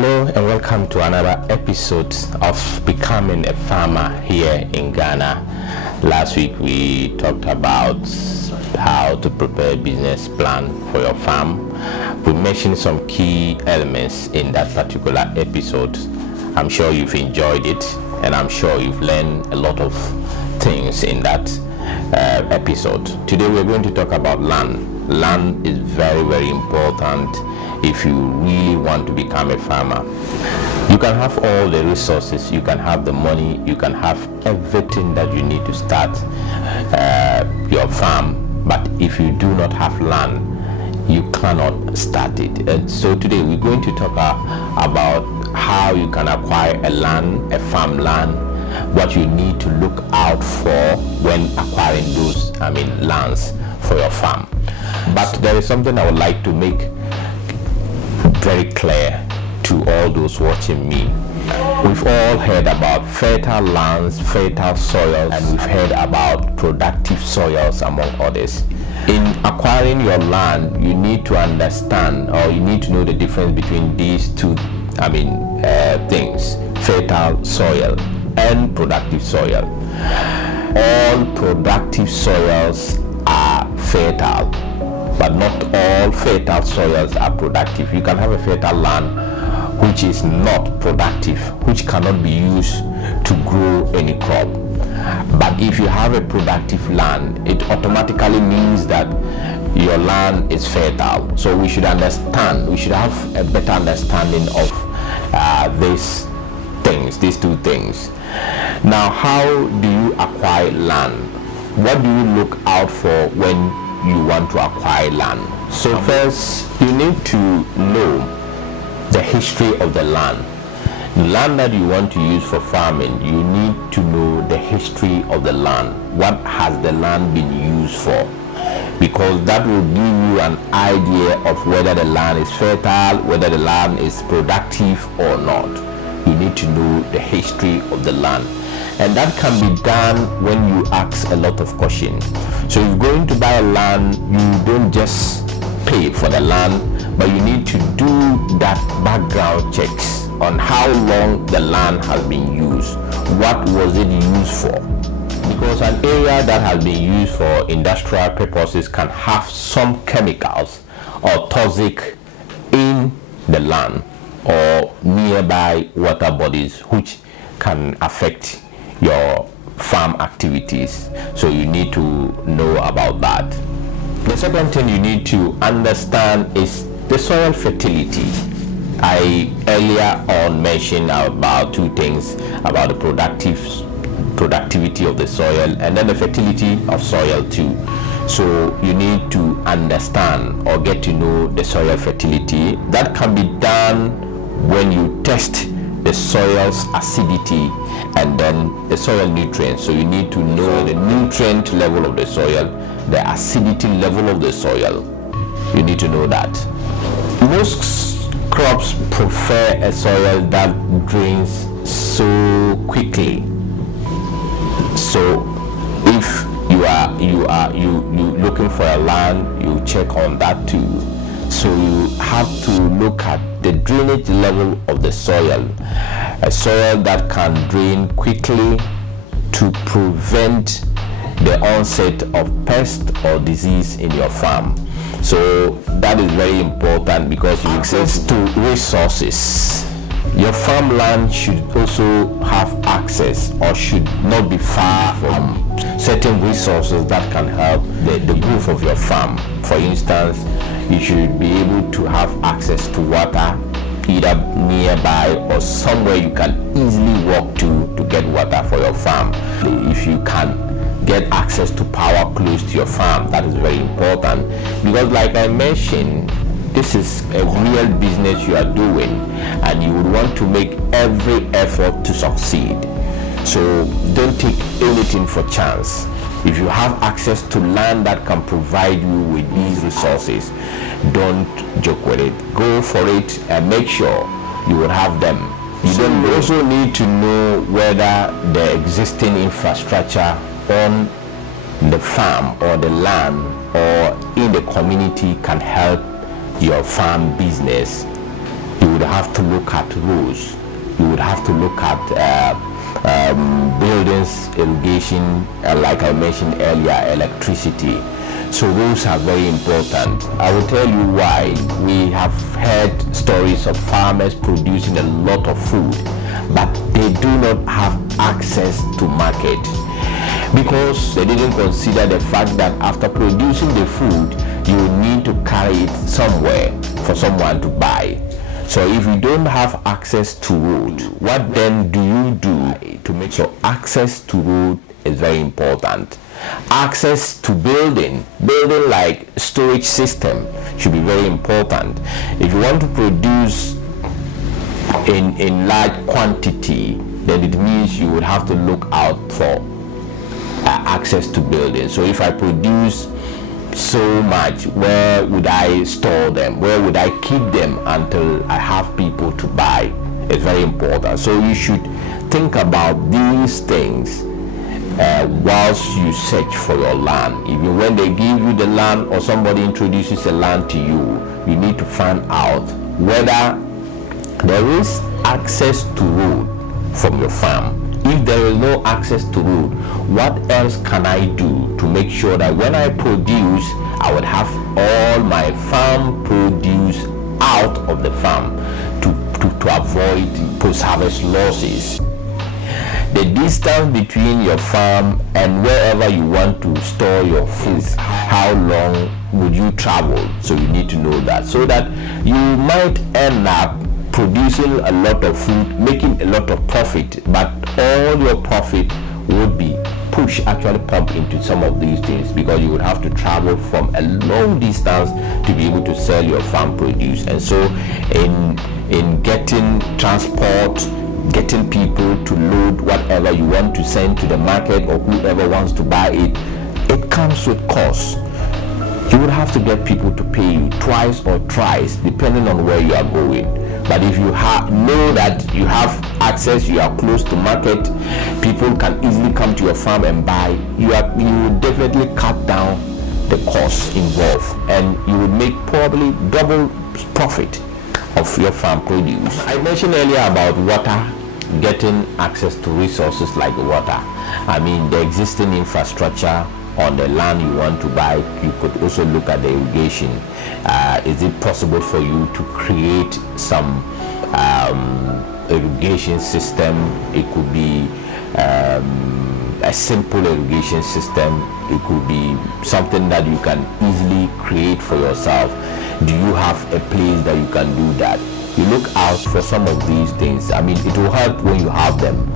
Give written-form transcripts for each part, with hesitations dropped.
Hello and welcome to another episode of Becoming a Farmer here in Ghana. Last week we talked about how to prepare a business plan for your farm. We mentioned some key elements in that particular episode. I'm sure you've enjoyed it and I'm sure you've learned a lot of things in that episode. Today we're going to talk about land. Land is very, very important if you really want to become a farmer. You can have all the resources, you can have the money, you can have everything that you need to start your farm, but if you do not have land, you cannot start it. And so today we're going to talk about how you can acquire a land, a farmland, what you need to look out for when acquiring those lands for your farm. But there is something I would like to make very clear to all those watching me. We've all heard about fertile lands, fertile soils, and we've heard about productive soils, among others. In acquiring your land, you need to understand, or you need to know the difference between these two things: fertile soil and productive soil. All productive soils are fertile, but not all fertile soils are productive. You can have a fertile land which is not productive, which cannot be used to grow any crop. But if you have a productive land, it automatically means that your land is fertile. So we should understand, we should have a better understanding of these two things. Now, how do you acquire land? What do you look out for when you want to acquire land? So first, you need to know the history of the land. The land that you want to use for farming, you need to know the history of the land. What has the land been used for? Because that will give you an idea of whether the land is fertile, whether the land is productive or not. You need to know the history of the land. And that can be done when you ask a lot of questions. So if you're going to buy a land, you don't just pay for the land, but you need to do that background checks on how long the land has been used. What was it used for? Because an area that has been used for industrial purposes can have some chemicals or toxic in the land or nearby water bodies which can affect your farm activities. So you need to know about that. The second thing you need to understand is the soil fertility. I earlier on mentioned about two things, about the productivity of the soil and then the fertility of soil too. So you need to understand or get to know the soil fertility. That can be done when you test the soil's acidity and then the soil nutrients. So you need to know the nutrient level of the soil, the acidity level of the soil. You need to know that. Most crops prefer a soil that drains so quickly. So if you looking for a land, you check on that too. So you have to look at the drainage level of the soil, a soil that can drain quickly to prevent the onset of pest or disease in your farm. So that is very important because you access to resources. Your farmland should also have access or should not be far from certain resources that can help the growth of your farm. For instance, you should be able to have access to water either nearby or somewhere you can easily walk to get water for your farm. If you can get access to power close to your farm, that is very important because, like I mentioned, this is a real business you are doing and you would want to make every effort to succeed. So don't take anything for chance. If you have access to land that can provide you with these resources, don't joke with it. Go for it and make sure you will have them. You also need to know whether the existing infrastructure on the farm or the land or in the community can help your farm business. You would have to look at roads. You would have to look at buildings, irrigation, like I mentioned earlier, electricity. So those are very important. I will tell you why. We have heard stories of farmers producing a lot of food, but they do not have access to market because they didn't consider the fact that after producing the food, you need to carry it somewhere for someone to buy. So if you don't have access to road, what then do you do to make sure access to road is very important? Access to building like storage system should be very important. If you want to produce in large quantity, then it means you would have to look out for access to building. So if I produce so much, where would I store them? Where would I keep them until I have people to buy? It's very important. So you should think about these things whilst you search for your land. Even when they give you the land or somebody introduces a land to you, you need to find out whether there is access to road from your farm. If there is no access to road, what else can I do to make sure that when I produce, I would have all my farm produce out of the farm to avoid post-harvest losses? The distance between your farm and wherever you want to store your food, how long would you travel? So you need to know that, so that you might end up producing a lot of food, making a lot of profit, but all your profit would be actually pumped into some of these things, because you would have to travel from a long distance to be able to sell your farm produce. And so in getting transport, getting people to load whatever you want to send to the market or whoever wants to buy it, it comes with costs. You would have to get people to pay you twice or thrice depending on where you are going. But if you know that you have access, you are close to market, people can easily come to your farm and buy, you will definitely cut down the costs involved, and you would make probably double profit of your farm produce. I mentioned earlier about water, getting access to resources like water. I mean, the existing infrastructure on the land you want to buy. You could also look at the irrigation. Is it possible for you to create some irrigation system? It could be a simple irrigation system. It could be something that you can easily create for yourself. Do you have a place that you can do that? You look out for some of these things. I mean, it will help when you have them.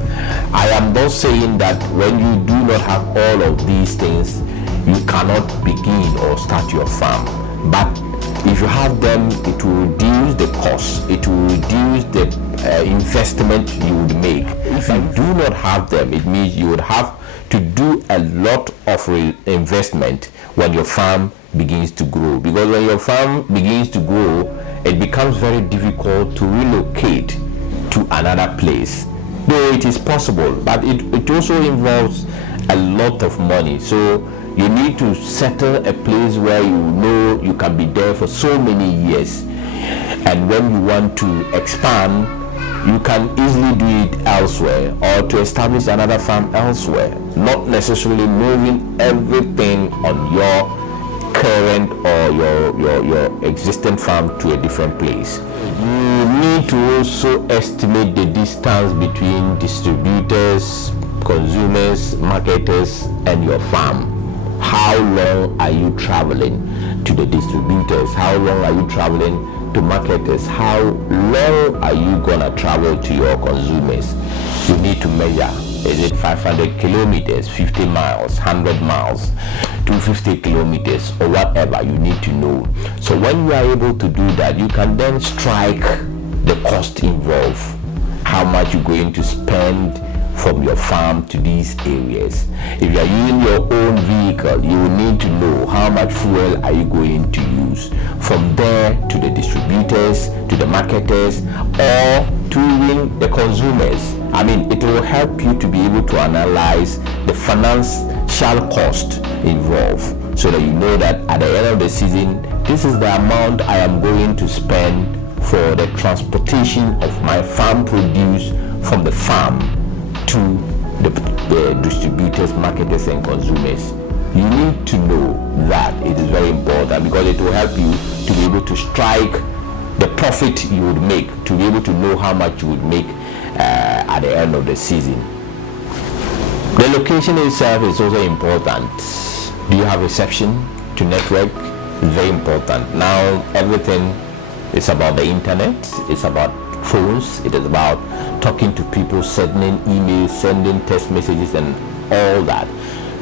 I am not saying that when you do not have all of these things, you cannot begin or start your farm. But if you have them, it will reduce the cost. It will reduce the investment you would make. If you do not have them, it means you would have to do a lot of investment when your farm begins to grow. Because when your farm begins to grow, it becomes very difficult to relocate to another place. Though it is possible, but it also involves a lot of money. So you need to settle a place where you know you can be there for so many years. And when you want to expand, you can easily do it elsewhere, or to establish another farm elsewhere, not necessarily moving everything on your current or your existing farm to a different place. You need to also estimate the distance between distributors, consumers, marketers, and your farm. How long are you traveling to the distributors? How long are you traveling to marketers? How long are you gonna travel to your consumers? You need to measure. Is it 500 kilometers, 50 miles, 100 miles, 250 kilometers, or whatever? You need to know. So when you are able to do that, you can then strike the cost involved. How much you're going to spend from your farm to these areas. If you are using your own vehicle, you will need to know how much fuel are you going to use. From there to the distributors, to the marketers, or to even the consumers. I mean, it will help you to be able to analyze the financial cost involved, so that you know that at the end of the season, this is the amount I am going to spend for the transportation of my farm produce from the farm to the distributors, marketers, and consumers. You need to know that it is very important, because it will help you to be able to strike the profit you would make, to be able to know how much you would make at the end of the season. The location itself is also important. Do you have reception to network? Very important. Now everything is about the internet, it's about phones, it is about talking to people, sending emails, sending text messages, and all that.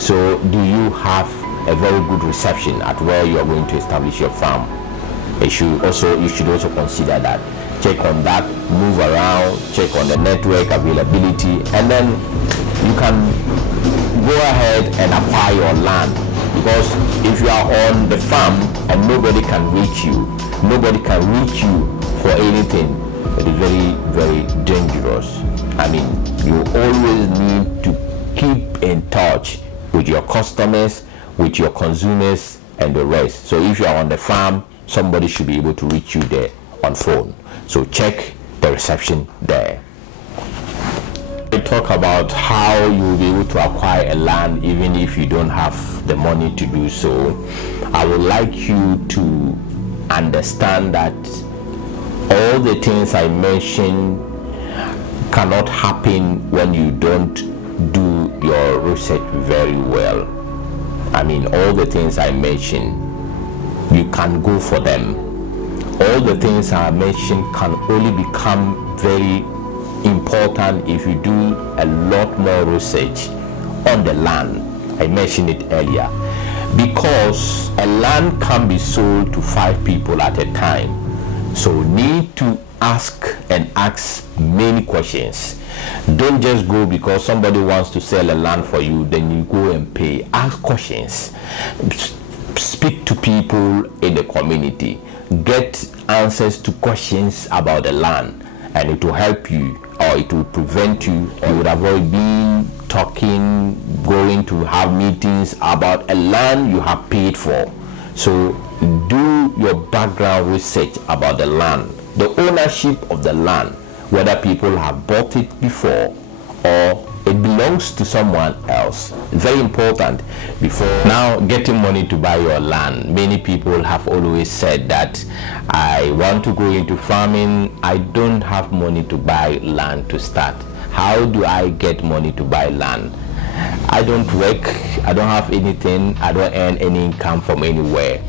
So do you have a very good reception at where you are going to establish your farm? You should also consider that. Check on that, move around, check on the network availability, and then you can go ahead and acquire your land. Because if you are on the farm and nobody can reach you for anything, it is very, very dangerous. I mean, you always need to keep in touch with your customers, with your consumers, and the rest. So if you are on the farm, somebody should be able to reach you there on phone. So check the reception there. We talk about how you will be able to acquire a land even if you don't have the money to do so. I would like you to understand that all the things I mentioned cannot happen when you don't do your research very well. I mean, all the things I mentioned, you can go for them. All the things I mentioned can only become very important if you do a lot more research on the land. I mentioned it earlier, because a land can be sold to 5 people at a time. So need to ask many questions. Don't just go because somebody wants to sell a land for you, then you go and pay. Ask questions. Speak to people in the community. Get answers to questions about the land, and it will help you, or it will prevent you. You would avoid being talking, going to have meetings about a land you have paid for. So do your background research about the land, the ownership of the land, whether people have bought it before or it belongs to someone else. Very important before now getting money to buy your land. Many people have always said that I want to go into farming, I don't have money to buy land to start. How do I get money to buy land? I don't work, I don't have anything, I don't earn any income from anywhere,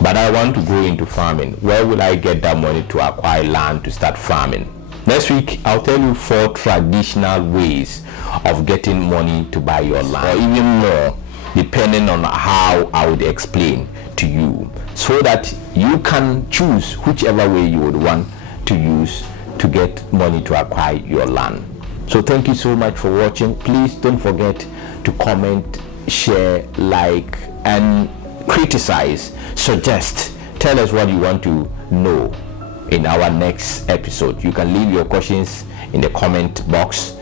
but I want to go into farming. Where will I get that money to acquire land to start farming? Next week, I'll tell you 4 traditional ways of getting money to buy your land, or even more, depending on how I would explain to you, so that you can choose whichever way you would want to use to get money to acquire your land. So thank you so much for watching. Please don't forget to comment, share, like, and criticize, suggest. Tell us what you want to know in our next episode. You can leave your questions in the comment box.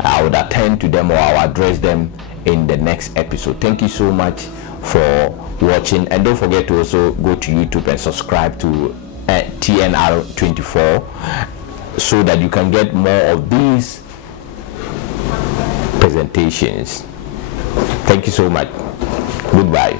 I would attend to them, or I'll address them in the next episode. Thank you so much for watching, and don't forget to also go to YouTube and subscribe to TNR24 so that you can get more of these presentations. Thank you so much. Goodbye.